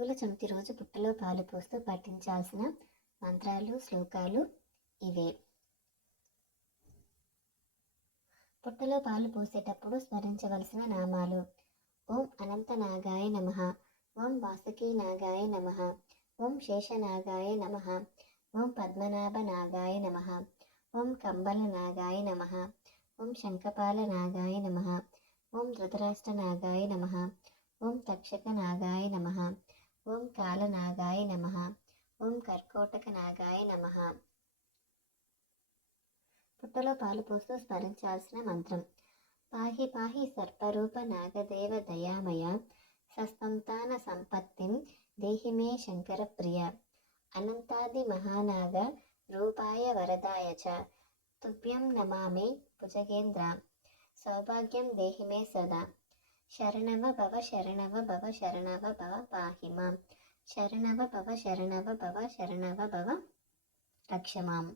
పూల చవితి రోజు పుట్టలో పాలు పోస్తూ పఠించాల్సిన మంత్రాలు, శ్లోకాలు ఇవే. పుట్టలో పాలు పోసేటప్పుడు స్మరించవలసిన నామాలు: ఓం అనంతనాగాయ నమః, ఓం వాసుకీనాగాయ నమః, ఓం శేషనాగాయ నమః, ఓం పద్మనాభనాగాయ నమః, ఓం కంబలనాగాయ నమః, ఓం శంఖపాలనాగాయ నమః, ఓం ధృతరాష్ట్రనాగాయ నమః, ఓం తక్షకనాగాయ నమః, ఓం కాలనాగాయ నమః, ఓం కర్కోటకనాగాయ నమః. పుట్టలో పాలు పోస్తూ స్మరించాల్సిన మంత్రం: పాహి పాహి సర్పరూప నాగదేవ దయామయ, సస్తంతాన సంపత్తిం దేహి మే శంకర ప్రియ, అనంతాది మహానాగ రూపాయ వరదాయ చ, తుభ్యం నమామి భుజగేంద్ర, సౌభాగ్యం దేహి మే సదా, శరణవ భవ శరణవ భవ శరణవ భవ పాహి మాం, శరణవ భవ శరణవ భవ శరణవ భవ రక్ష మాం.